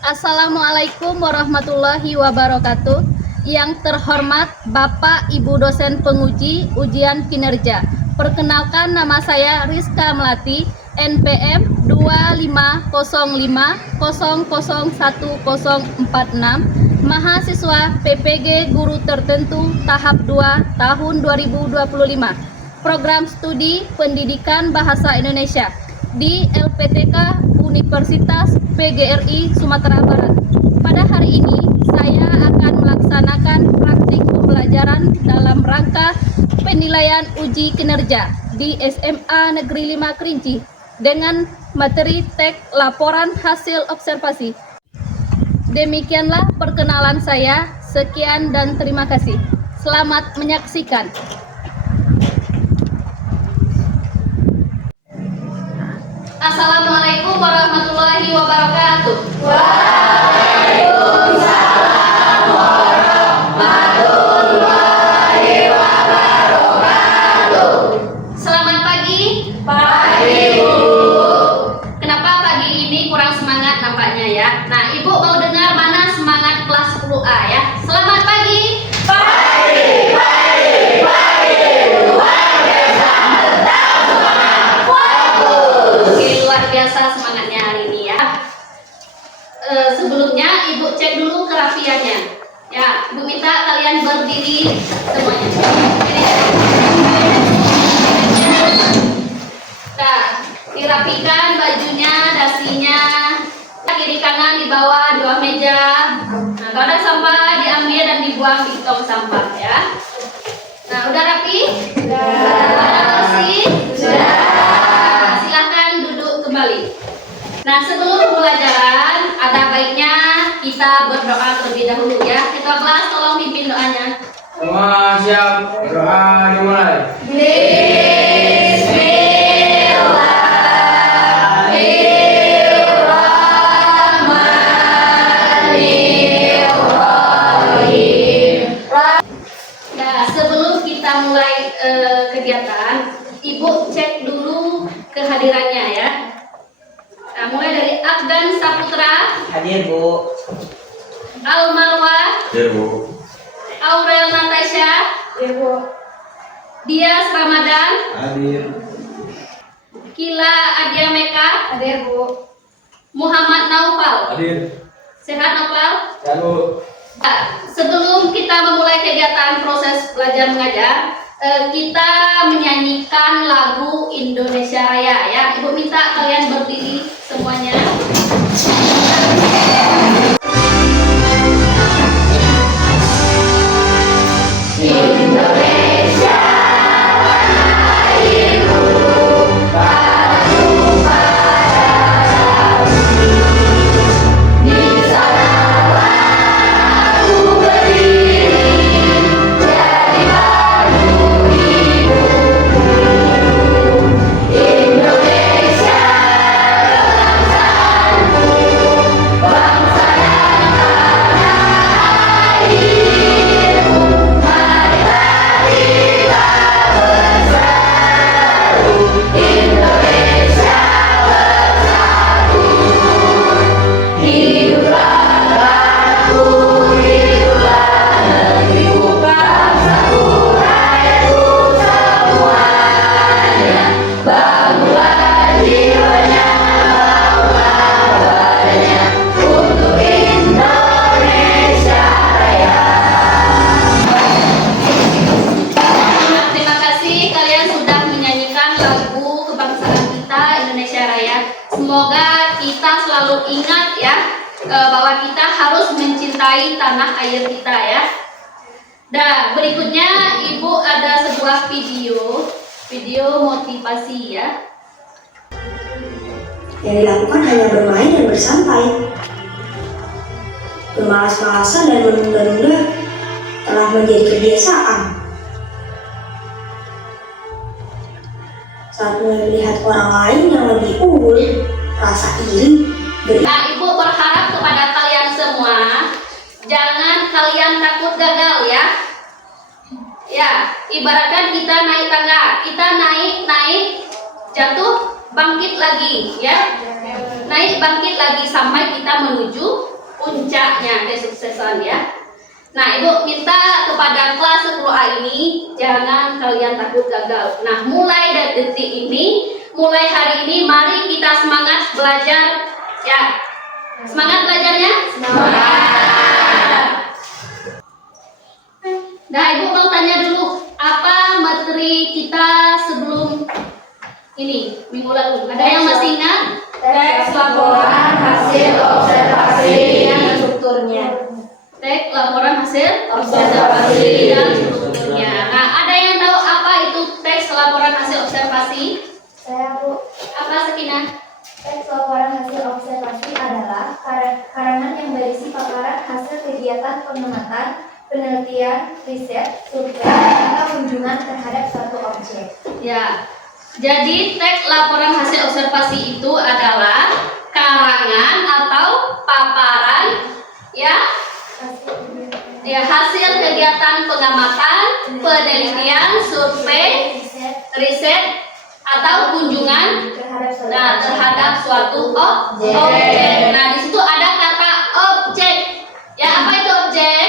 Assalamualaikum warahmatullahi wabarakatuh. Yang terhormat Bapak Ibu dosen penguji ujian kinerja. Perkenalkan, nama saya Rizka Melati, NPM 2505001046, mahasiswa PPG Guru Tertentu tahap 2 tahun 2025. Program studi Pendidikan Bahasa Indonesia di LPTK Universitas PGRI Sumatera Barat. Pada hari ini saya akan melaksanakan praktik pembelajaran dalam rangka penilaian uji kinerja di SMA Negeri 5 Kerinci dengan materi teks laporan hasil observasi. Demikianlah perkenalan saya. Sekian dan terima kasih. Selamat menyaksikan. Assalamualaikum warahmatullahi wabarakatuh. Waalaikumsalam warahmatullahi wabarakatuh. Selamat pagi. Pagi, Bu. Kenapa pagi ini kurang semangat nampaknya ya? Nah, Ibu mau dengar mana semangat kelas 10A ya? Selamat pagi. Pagi, pagi, pagi. Luar biasa. Tetap semangat. Oke, luar biasa semangatnya hari ini ya. Sebelumnya Ibu cek dulu kerapiannya. Ya, Ibu minta kalian berdiri semuanya. Nah, dirapikan bajunya, dasinya, kiri kanan di bawah 2 meja. Nah, kalau ada sampah diambil dan dibuang di tong sampah ya. Nah, udah rapi? Sudah. Udah bersih? Sudah. Silakan duduk kembali. Nah, sebelum pembelajaran ada baiknya kita berdoa terlebih dahulu ya. Ketua kelas tolong pimpin doanya. Semua siap, doa dimulai. Nah, sebelum kita mulai kegiatan, Ibu cek dulu kehadirannya ya. Nah, mulai dari Afgan Saputra, Hadir, Bu. Almarwa, Hadir, Bu. Aurel Natasha, Dias Ramadan, Hadir. Kila Adia Meka, Hadir, Bu. Muhammad Naufal. Hadir. Sehat, Novel? Ya, Bu. Nah, sebelum kita memulai kegiatan proses belajar mengajar, kita menyanyikan lagu Indonesia Raya ya. Ibu minta kalian berdiri semuanya. Indonesia airku, padaku pada di sanalah aku berdiri, jadi baru hidupku. Indonesia bangsaku, bangsa dan tanah airku. Marilah kita bersatu, Indonesia bersatu. Hiduplah negaraku, hiduplah negeriku, bangsaku, rakyatku semuanya. Bangunlah jiwanya, bangunlah badannya untuk Indonesia Raya. Terima kasih kalian sudah menyanyikan lagu kebangsaan kita Indonesia Raya. Semoga kita selalu ingat ya bahwa kita harus mencintai tanah air kita ya. Dan berikutnya Ibu ada sebuah video motivasi ya. Yang dilakukan hanya bermain dan bersantai. Bermalas-malasan dan menunda-nunda telah menjadi kebiasaan. Saat melihat orang lain yang lebih unggul, rasa iri Nah, Ibu berharap kepada kalian semua, jangan kalian takut gagal ya. Ya, ibaratkan kita naik tangga, kita naik, jatuh, bangkit lagi ya. Naik bangkit lagi sampai kita menuju puncaknya kesuksesan ya. Nah, Ibu minta kepada kelas 10A ini jangan kalian takut gagal. Nah, mulai dari detik ini, mulai hari ini mari kita semangat belajar ya. Semangat belajarnya? Semangat. Nah, Ibu mau tanya dulu, apa materi kita sebelum ini minggu lalu? Ada yang masih ingat? Teks laporan hasil observasi dan strukturnya. Teks laporan hasil observasi dan strukturnya. Nah, ada yang tahu apa itu teks laporan hasil observasi? Saya Bu. Apa Sakinah? Teks laporan hasil observasi adalah karangan yang berisi paparan hasil kegiatan pengamatan, penelitian, riset, survei, hingga kunjungan terhadap suatu objek. Ya. Jadi teks laporan hasil observasi itu adalah karangan atau paparan ya hasil kegiatan pengamatan, penelitian, survei, riset atau kunjungan terhadap suatu objek. Nah, di situ ada kata objek. Ya, apa itu objek?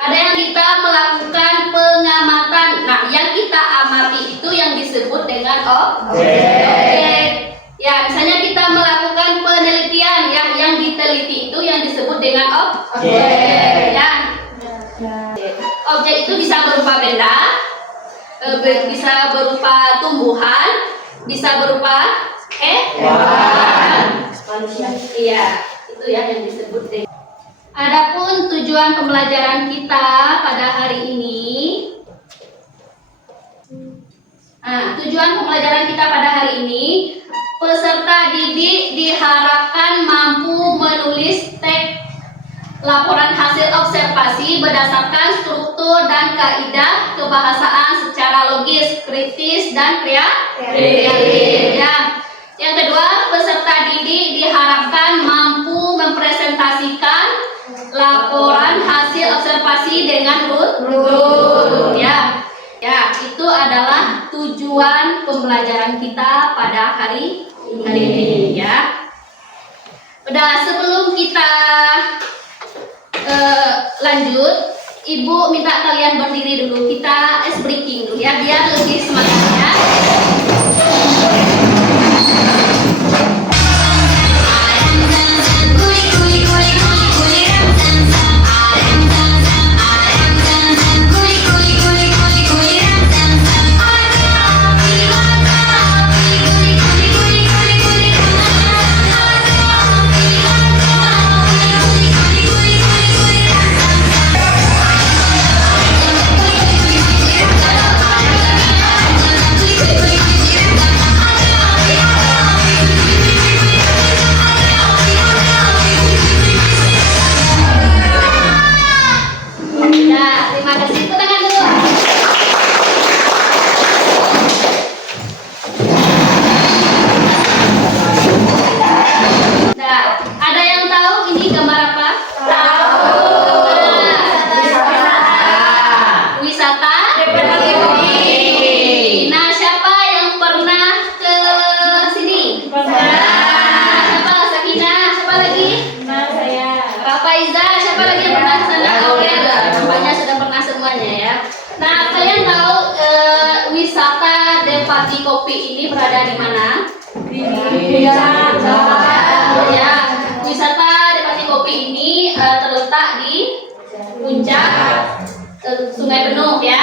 Ada yang kita melakukan pengamatan. Nah, yang kita amati itu yang disebut dengan objek. Ya, misalnya kita melakukan penelitian, yang diteliti itu yang disebut dengan objek. Ya. Objek itu bisa berupa benda, bisa berupa tumbuhan, bisa berupa hewan, manusia. Iya, itu ya yang disebut dengan. Adapun tujuan pembelajaran kita pada hari ini, tujuan pembelajaran kita pada hari ini, peserta didik diharapkan mampu menulis teks laporan hasil observasi berdasarkan struktur dan kaidah kebahasaan secara logis, kritis, dan kreatif. Ya. Yang kedua, peserta didik diharapkan mampu mempresentasikan laporan hasil observasi dengan runut. Ya, itu adalah tujuan pembelajaran kita pada hari ini ya. Udah, sebelum kita lanjut, Ibu minta kalian berdiri dulu. Kita ice breaking dulu ya, biar lebih semangatnya. Kopi ini berada di mana? Di Puncak. Ya, wisata Depati Kopi ini terletak di puncak Sungai Benuk ya.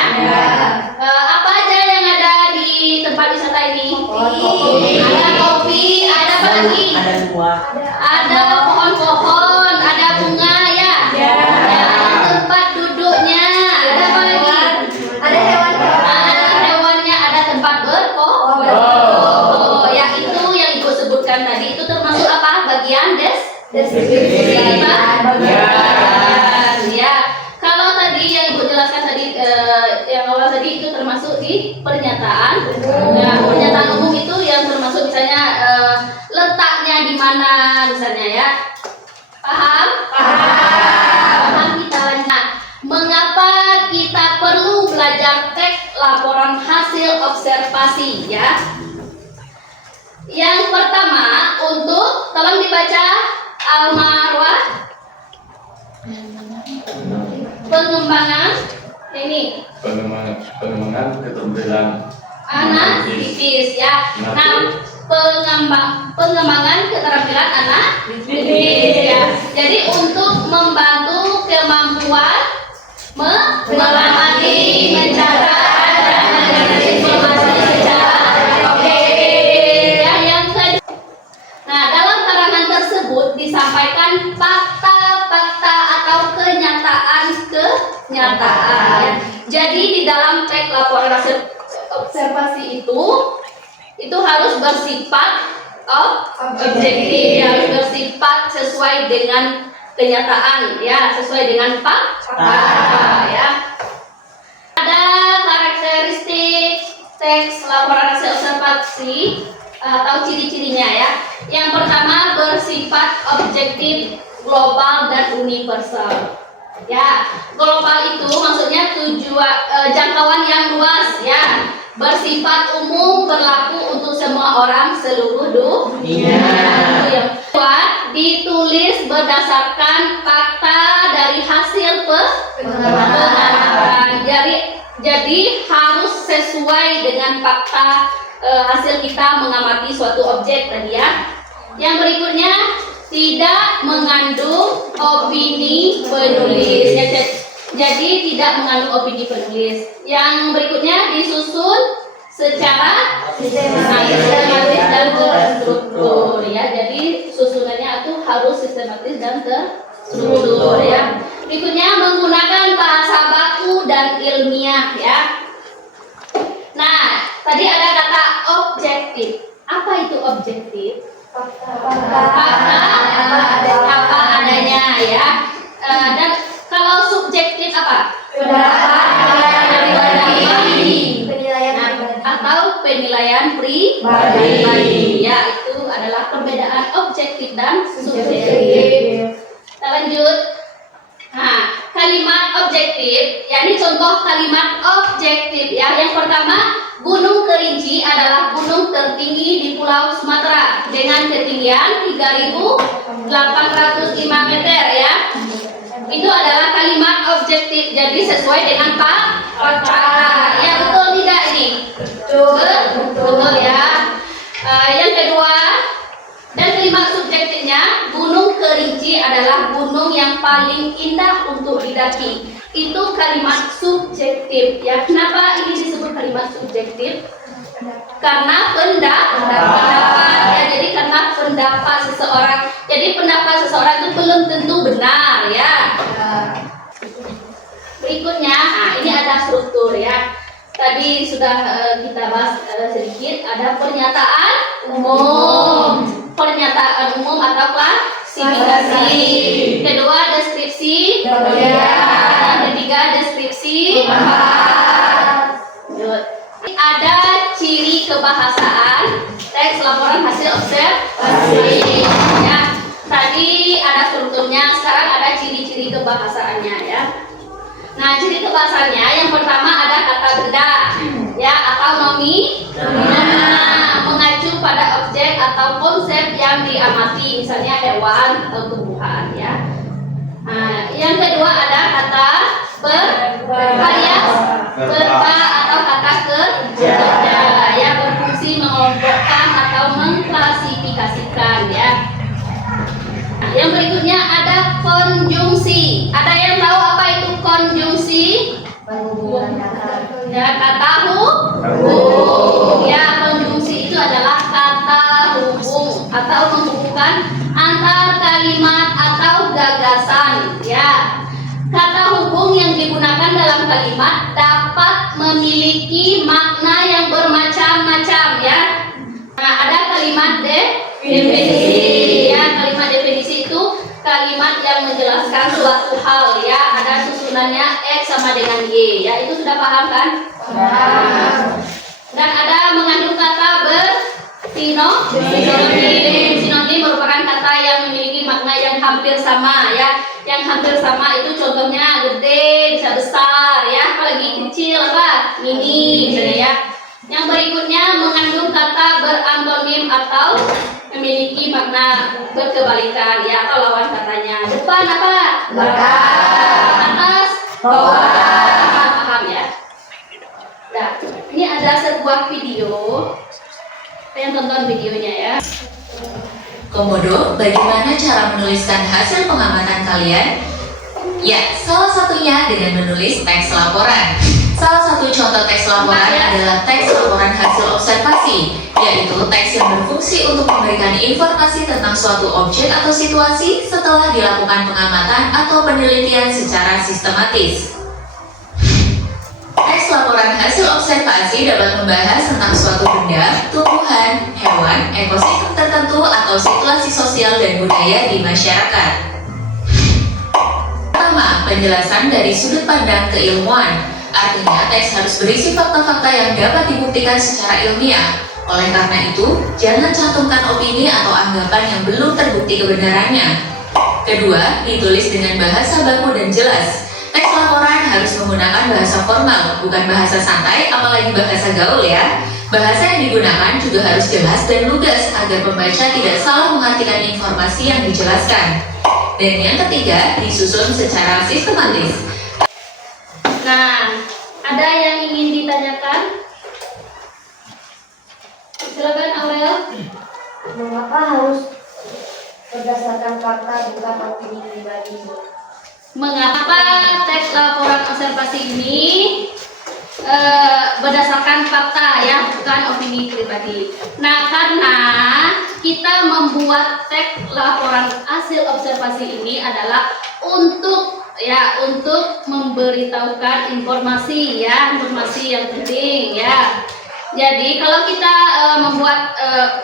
Apa aja yang ada di tempat wisata ini? Ada kopi, ada apa lagi? Ada buah. Ada pohon-pohon, ada bunga ya. Tempat duduknya. Ada apa lagi? Ada Hewannya, ada tempat ya, itu yang Ibu sebutkan tadi, itu termasuk apa? Bagian deskripsi bagian ya. Kalau tadi yang Ibu jelaskan tadi, yang awal tadi itu termasuk di pernyataan. Nah, pernyataan umum itu yang termasuk misalnya letaknya di mana misalnya ya. Paham? Paham kita lanjut. Mengapa kita perlu belajar teks laporan hasil observasi ya? Yang pertama, untuk tolong dibaca Al-marwah, pengembangan ini pengembangan keterampilan anak didik ya. Nah, pengembangan keterampilan anak didik ya. Jadi untuk membantu kemampuan mengamati, mencatat, dan mengenai informasi secara objektif. Ya, yang kedua. Nah, dalam karangan tersebut disampaikan fakta-fakta atau kenyataan. Ya. Jadi di dalam teks laporan hasil observasi itu harus bersifat objektif, ya, harus bersifat sesuai dengan kenyataan, ya, sesuai dengan fakta, ya. Ada karakteristik teks laporan hasil observasi atau ciri-cirinya, ya. Yang pertama, bersifat objektif, global dan universal. Ya, global itu maksudnya jangkauan yang luas, ya, bersifat umum, berlaku untuk semua orang seluruh dunia. Yang kedua, ditulis berdasarkan fakta dari hasil pengamatan. Jadi harus sesuai dengan fakta hasil kita mengamati suatu objek tadi, ya. Yang berikutnya, tidak mengandung opini penulis. Ya, jadi tidak mengandung opini penulis. Yang berikutnya, disusun secara sistematis dan terstruktur, ya. Jadi susunannya itu harus sistematis dan terstruktur, ya. Berikutnya, menggunakan bahasa baku dan ilmiah, ya. Nah, tadi ada kata objektif. Apa itu objektif? Fakta apa adanya, ya. Dan kalau subjektif apa? Atau penilaian pribadi, ya. Itu adalah perbedaan objektif dan subjektif. Kita lanjut. Nah, kalimat objektif, ya, ini contoh kalimat objektif, ya. Yang pertama, Gunung Kerinci adalah gunung tertinggi di Pulau Sumatera dengan ketinggian 3.805 meter, ya. Itu adalah kalimat objektif, jadi sesuai dengan fakta. Ya, betul tidak ini? Betul, ya. Yang kedua, dan kalimat subjektifnya, Gunung Kerinci adalah gunung yang paling indah untuk didaki. Itu kalimat subjektif, ya. Kenapa ini disebut kalimat subjektif? Karena pendapat, ya. Jadi karena pendapat seseorang. Jadi pendapat seseorang itu belum tentu benar, ya. Berikutnya, nah, ini ada struktur, ya. Tadi sudah kita bahas sedikit. Ada pernyataan umum. Pernyataan umum atau klasifikasi. Kedua, deskripsi. Yang ketiga, deskripsi. Ada ciri kebahasaan. Teks laporan hasil observasi. Ya. Tadi ada strukturnya, sekarang ada ciri-ciri kebahasaannya, ya. Nah, ciri kebahasaannya yang pertama ada kata benda, ya, atau nomi. Nah, mengacu pada objek atau konsep yang diamati, misalnya hewan atau tumbuhan, ya. Nah, yang kedua ada kata bervarias, atau kata kerja, ya, berfungsi mengelompokkan atau mengklasifikasikan, ya. Nah, yang berikutnya ada konjungsi. Ada yang tahu apa itu konjungsi? Ya, kata hubung. Ya, konjungsi itu adalah kata hubung atau menghubungkan antar kalimat atau gagasan, ya. Kata hubung yang digunakan dalam kalimat dapat memiliki makna yang bermacam-macam, ya. Nah, ada kalimat definisi, ya. Kalimat definisi itu kalimat yang menjelaskan suatu hal, ya. Ada susunannya X sama dengan Y, ya. Itu sudah paham, kan? Dan ada mengandung kata sinonim. Sinonim merupakan kata yang memiliki makna yang hampir sama, ya. Yang hampir sama itu contohnya gede, bisa besar, ya. Apalagi kecil, apa? Mini, misalnya, ya. Yang berikutnya mengandung kata berantonim atau memiliki makna berkebalikan ya atau lawan katanya. Depan apa? Belakang. Atas? Bawah. Paham ya? Nah, ini ada sebuah video. Kalian tonton videonya ya. Komodo, bagaimana cara menuliskan hasil pengamatan kalian? Ya, salah satunya dengan menulis teks laporan. Salah satu contoh teks laporan adalah teks laporan hasil observasi, yaitu teks yang berfungsi untuk memberikan informasi tentang suatu objek atau situasi setelah dilakukan pengamatan atau penelitian secara sistematis. Teks laporan hasil observasi dapat membahas tentang suatu benda, tumbuhan, hewan, ekosistem tertentu, atau situasi sosial dan budaya di masyarakat. Pertama, penjelasan dari sudut pandang keilmuan. Artinya, teks harus berisi fakta-fakta yang dapat dibuktikan secara ilmiah. Oleh karena itu, jangan cantumkan opini atau anggapan yang belum terbukti kebenarannya. Kedua, ditulis dengan bahasa baku dan jelas. Teks laporan harus menggunakan bahasa formal, bukan bahasa santai, apalagi bahasa gaul ya. Bahasa yang digunakan juga harus jelas dan lugas agar pembaca tidak salah mengartikan informasi yang dijelaskan. Dan yang ketiga, disusun secara sistematis. Nah, ada yang ingin ditanyakan? Silakan Awel. Mengapa harus berdasarkan fakta bukan opini pribadi? Mengapa teks laporan observasi ini berdasarkan fakta ya, bukan opini pribadi. Nah, karena kita membuat teks laporan hasil observasi ini adalah untuk memberitahukan informasi ya, informasi yang penting ya. Jadi kalau kita membuat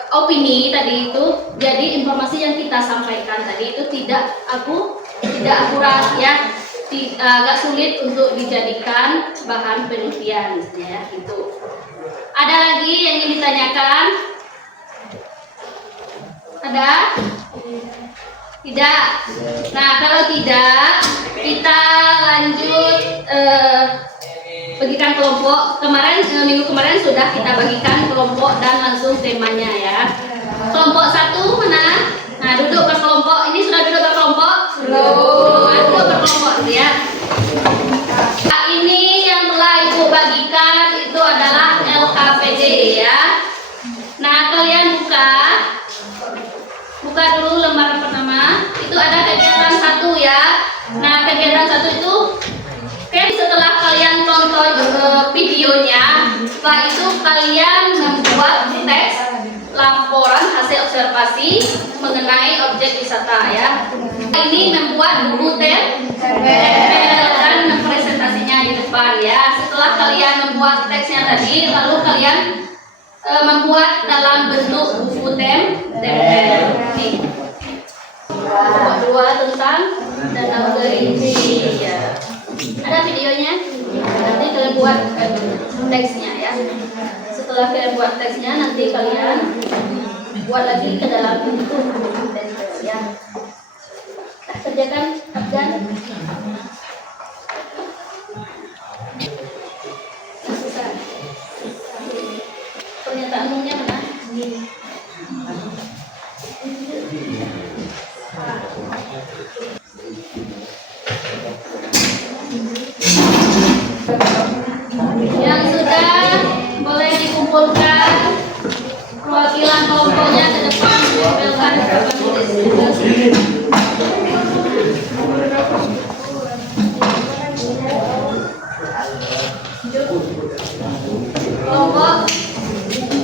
opini tadi itu, jadi informasi yang kita sampaikan tadi itu tidak akurat ya, agak sulit untuk dijadikan bahan penelitian ya gitu. Ada lagi yang ingin ditanyakan? Ada? Tidak? Nah, kalau tidak, kita lanjut bagikan kelompok. Minggu kemarin sudah kita bagikan kelompok dan langsung temanya ya. Kelompok 1 mana? Nah, duduk berkelompok. Ini sudah duduk berkelompok? Belum. Nah, duduk berkelompok dulu ya. Nah, ini yang telah Ibu bagikan itu adalah LKPD ya. Nah, kalian buka dulu lembar pertama. Itu ada kegiatan 1 ya. Nah, kegiatan 1 itu setelah kalian tonton videonya, setelah itu kalian membuat teks laporan hasil observasi mengenai objek wisata ya. Ini membuat buku tempel dan presentasinya di depan ya. Setelah kalian membuat teksnya tadi, lalu kalian membuat dalam bentuk buku tempel. Nih. Kedua tentang danau Kerinci ya. Ada videonya. Nanti kalian buat teksnya ya. Setelah kalian buat teksnya, nanti kalian buat lagi ke dalam bentuk tempel ya. Kerjakan Abdan. Susah. Pernyataan umumnya mana? Yang sudah boleh dikumpulkan perwakilan kelompoknya ke depan menempelkan papan tulis. Kelompok 4.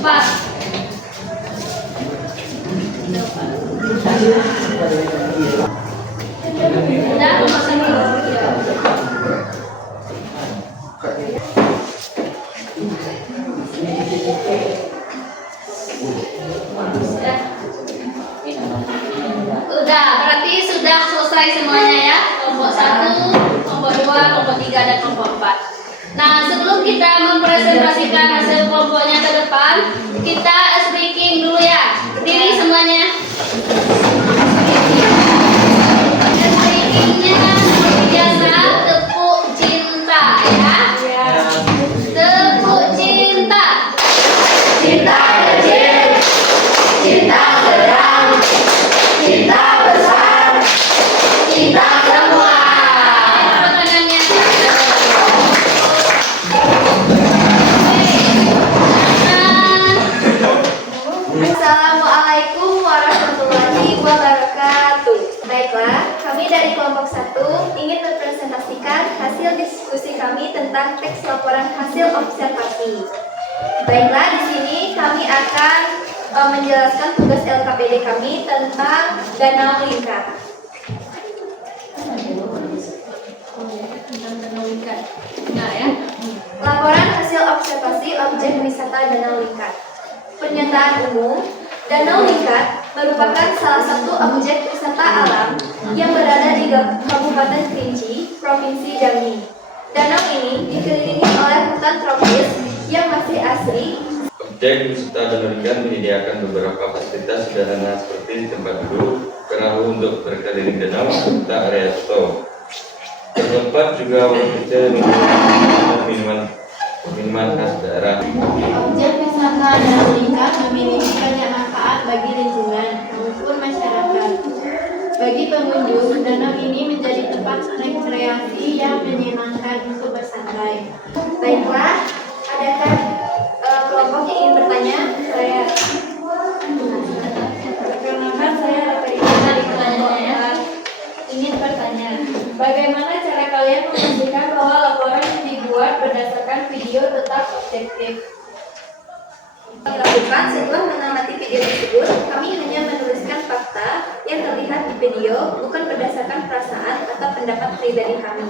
Sudah kelompok 1. Udah, berarti sudah selesai semuanya ya. Kelompok 1, kelompok 2, kelompok 3, dan kelompok 4. Nah, sebelum kita mempresentasikan hasil kelompoknya ke depan, kita speaking dulu ya. Berdiri semuanya. Speakingnya seperti biasa, tepuk cinta ya. Tepuk cinta. Cinta kecil, cinta berat. Baiklah, kami dari kelompok 1 ingin mempresentasikan hasil diskusi kami tentang teks laporan hasil observasi. Baiklah, di sini kami akan menjelaskan tugas LKPD kami tentang Danau Lingkar. Enggak ya? Laporan hasil observasi objek wisata Danau Lingkar. Pernyataan umum, Danau Lingkar merupakan salah satu objek wisata alam yang berada di Kabupaten Kerinci, Provinsi Jambi. Danau ini dikelilingi oleh hutan tropis yang masih asri. Objek wisata Danau Lingkar menyediakan beberapa fasilitas sederhana seperti tempat duduk, perahu untuk berkeliling danau, serta area foto. Tempat juga memiliki minuman khas daerah. Objek wisata Danau Lingkar memiliki banyak manfaat bagi lingkungan maupun masyarakat. Bagi pengunjung, danau ini menjadi tempat rekreasi yang menyenangkan untuk bersantai. Baiklah, adakah kelompok yang ingin bertanya? Saya perkenalkan, saya dari kelompok 4 ingin bertanya. Bagaimana cara kalian memastikan bahwa laporan yang dibuat berdasarkan video tetap objektif? Dilakukan setelah mengamati video tersebut, kami hanya menuliskan fakta yang terlihat di video, bukan berdasarkan perasaan atau pendapat pribadi kami.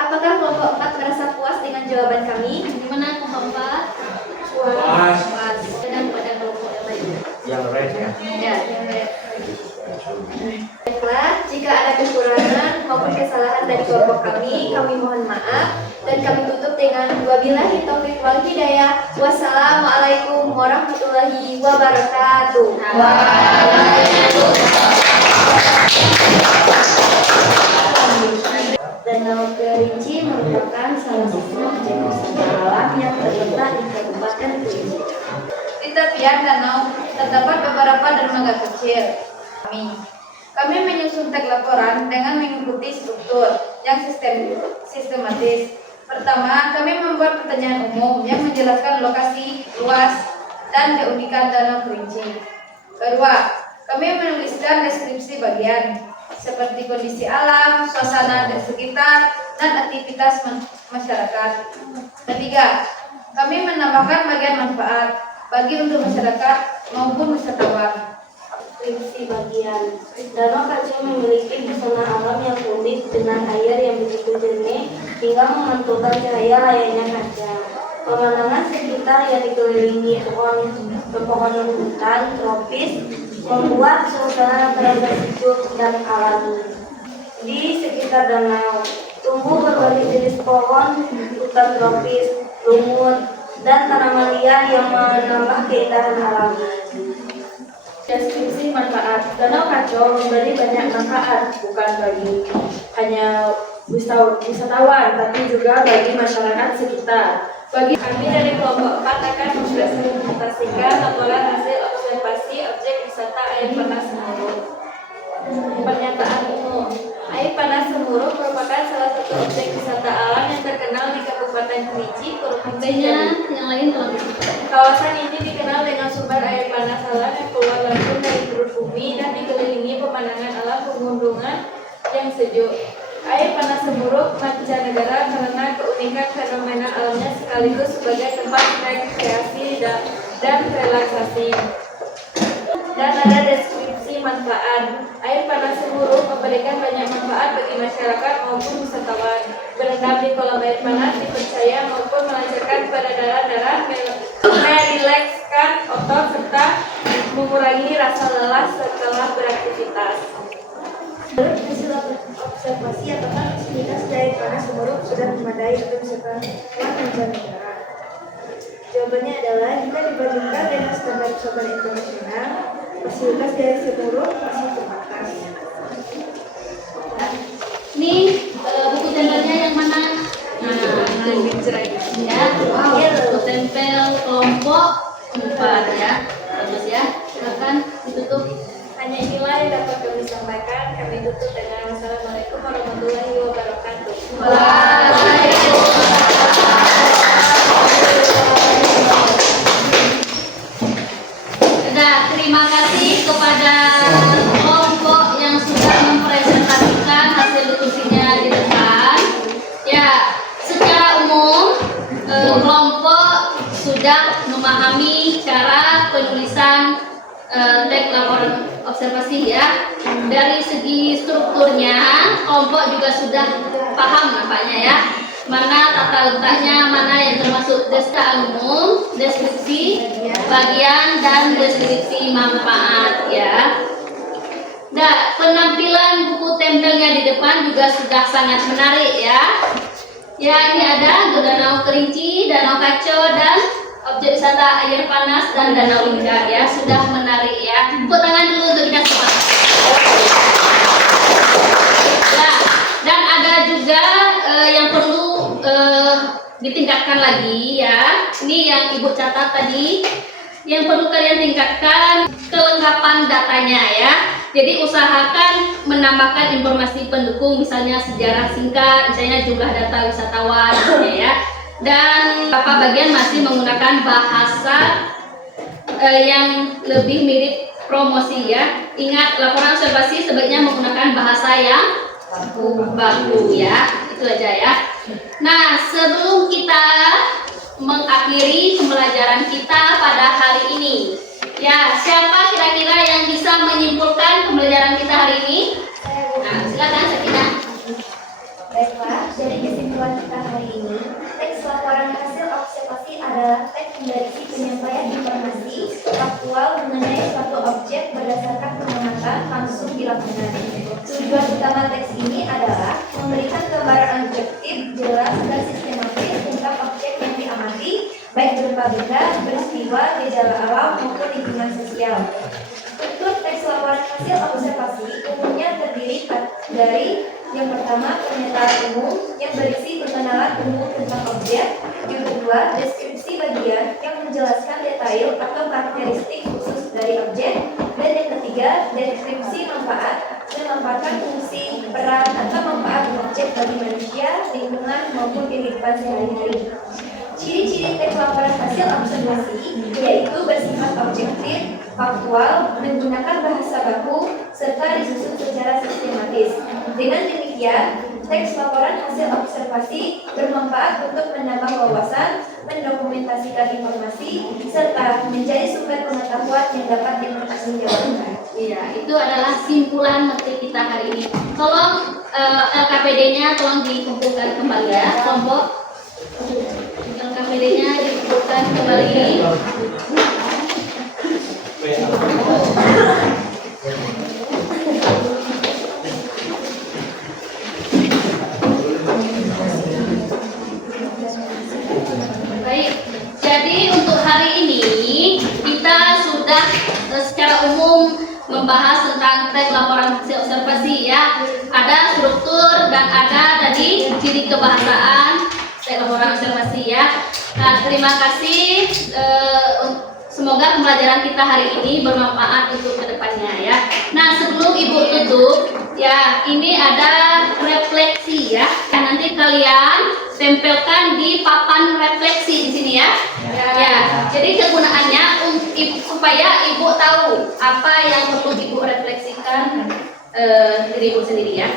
Apakah kelompok 4 merasa puas dengan jawaban kami? Gimana kelompok 4? Puas. Dan pada kelompok yang lain. Yang red ya? Ya, yang red. Baiklah, jika ada kekurangan maupun kesalahan dari kelompok kami mohon maaf dan kami tutup dengan wabillahi taufiq wal hidayah. Wassalamualaikum warahmatullahi wabarakatuh. Danau Kerinci merupakan salah satu objek wisata alam yang terletak di Kabupaten Kerinci. Di tepian danau terdapat beberapa dermaga kecil. Kami menyusun teks laporan dengan mengikuti struktur yang sistematis. Pertama, kami membuat pertanyaan umum yang menjelaskan lokasi, luas, dan keunikan Danau Kerinci. Kedua, kami menuliskan deskripsi bagian seperti kondisi alam, suasana dan sekitar, dan aktivitas masyarakat. Ketiga, kami menambahkan bagian manfaat bagi untuk masyarakat maupun wisatawan. Deskripsi bagian. Danau Kerinci memiliki pesona alam yang unik dengan air yang begitu jernih hingga memantulkan cahaya layaknya kaca. Pemandangan sekitar yang dikelilingi pepohonan hutan tropis membuat suasana terasa sejuk dan alami. Di sekitar danau tumbuh berbagai jenis pohon, hutan tropis, lumut, dan tanaman liar yang menambah keindahan alami. Deskripsi manfaat. Danau Kacau memberi banyak manfaat, bukan bagi hanya wisatawan, tapi juga bagi masyarakat sekitar. Bagi kami dari kelompok 4 akan mempresentasikan laporan hasil observasi objek wisata air panas Semeru. Pernyataan umum. Air panas Semeru merupakan salah satu objek wisata alam yang terkenal di Kabupaten Kerinci, Provinsi Jambi. Yang lain kalau Kawasan ini dikenal dengan sumber air panas alam yang keluar langsung dari perut bumi dan dikelilingi pemandangan alam pegunungan yang sejuk. Air panas Semeru mancanegara karena keunikan fenomena alamnya sekaligus sebagai tempat rekreasi dan relaksasi. Dan ada deskripsi manfaat. Air panas Semeru memberikan banyak manfaat bagi masyarakat maupun wisatawan. Berendam di kolam air panas dipercaya maupun melancarkan peredaran darah, merilekskan otot serta mengurangi rasa lelah setelah beraktivitas. Menurut hasil observasi, apakah fasilitas dari panas Semeru sudah memadai untuk wisatawan mancanegara? Jawabannya adalah jika dibandingkan dengan standar wisatawan internasional, fasilitas dari Semeru masih terbatas. ini buku tempelnya yang mana? Nah, itu ya. Buku tempel kelompok 4 ya. Bagus ya. Silakan ditutup. Hanya inilah yang dapat kami sampaikan. Kami tutup dengan Assalamualaikum warahmatullahi wabarakatuh. Terima kasih kepada kelompok yang sudah mempresentasikan teks laporan observasi ya. Dari segi strukturnya, kelompok juga sudah paham nampaknya ya. Mana tata letaknya, mana yang termasuk desa umum, deskripsi bagian, dan deskripsi manfaat ya. Nah, penampilan buku tempelnya di depan juga sudah sangat menarik ya. Ya, ini ada Danau Kerinci, Danau Kaco, dan objek wisata air panas dan Danau Indah ya. Sudah menarik ya. Tepuk tangan dulu untuk kita semua. Nah, dan ada juga yang perlu ditingkatkan lagi ya. Ini yang Ibu catat tadi. Yang perlu kalian tingkatkan kelengkapan datanya ya. Jadi usahakan menambahkan informasi pendukung, misalnya sejarah singkat, misalnya jumlah data wisatawan misalnya ya. Dan beberapa bagian masih menggunakan bahasa yang lebih mirip promosi ya. Ingat, laporan observasi sebaiknya menggunakan bahasa yang baku ya. Itu aja ya. Nah, sebelum kita mengakhiri pembelajaran kita pada hari ini, ya, siapa kira-kira yang bisa menyimpulkan pembelajaran kita hari ini? Nah, silakan Sakinah. Baiklah, dari kesimpulan kita hari ini, teks laporan hasil observasi adalah teks berisi penyampaian informasi faktual mengenai suatu objek berdasarkan pengamatan langsung di lapangan. Tujuan utama teks ini adalah memberikan gambaran objektif, jelas, dan sistematis tentang objek yang diamati, baik berupa benda, peristiwa, gejala alam, maupun lingkungan sosial. Struktur teks laporan hasil observasi umumnya terdiri dari yang pertama, pernyataan umum yang berisi pengenalan umum tentang objek. Yang kedua, deskripsi bagian yang menjelaskan detail atau karakteristik khusus dari objek. Dan yang ketiga, deskripsi manfaat memaparkan fungsi, peran, atau manfaat objek bagi manusia, lingkungan, maupun kehidupan sehari-hari. Ciri-ciri teks laporan hasil observasi yaitu bersifat objektif, faktual, menggunakan bahasa baku, serta disusun secara sistematis. Dengan demikian, teks laporan hasil observasi bermanfaat untuk menambah wawasan, mendokumentasikan informasi, serta menjadi sumber pengetahuan yang dapat dipertanggungjawabkan. Iya, itu adalah simpulan materi kita hari ini. Tolong LKPD-nya tolong dikumpulkan kembali ya, kelompok. LKPD-nya dikumpulkan kembali. Baik, jadi untuk hari ini kita sudah secara umum membahas tentang teks laporan hasil observasi ya. Ada struktur dan ada tadi ciri kebahasaan teks laporan observasi ya. Nah, terima kasih. Semoga pembelajaran kita hari ini bermanfaat untuk kedepannya ya. Nah, sebelum Ibu tutup ya, ini ada refleksi ya. Nah, nanti kalian tempelkan di papan refleksi di sini ya. Ya. Jadi kegunaannya supaya Ibu tahu apa yang perlu Ibu refleksikan diri Ibu sendiri ya.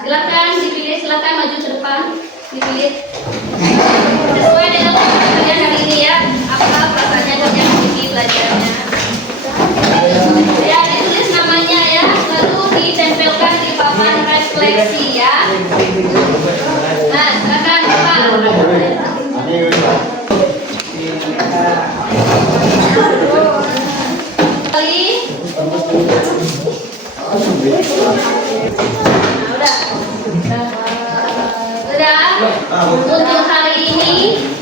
Silakan dipilih, silakan maju ke depan, dipilih. Sesuai dengan kalian hari ini ya. Apa perasaannya kalian memiliki pelajarannya? Ya, ditulis namanya ya, lalu ditempelkan di papan refleksi ya. Nah, silakan Bapak. Kali. Untuk hari ini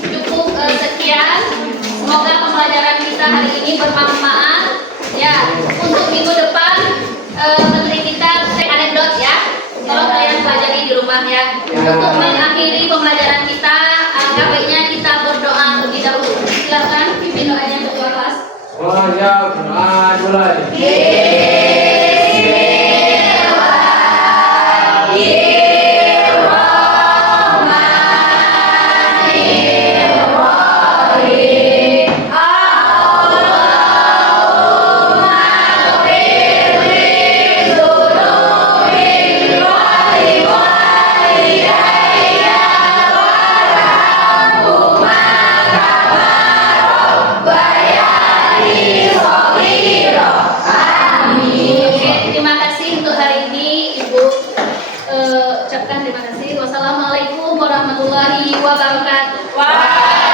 cukup sekian. Semoga pembelajaran kita hari ini bermanfaat. Ya, untuk minggu depan materi kita anekdot ya. Tolong kalian pelajari di rumah ya. Untuk mengakhiri pembelajaran kita, alangkah baiknya kita berdoa terlebih dahulu. Silakan pimpin doanya ketua kelas. Bayari, ucapkan terima kasih. Wassalamualaikum warahmatullahi wabarakatuh. Wah.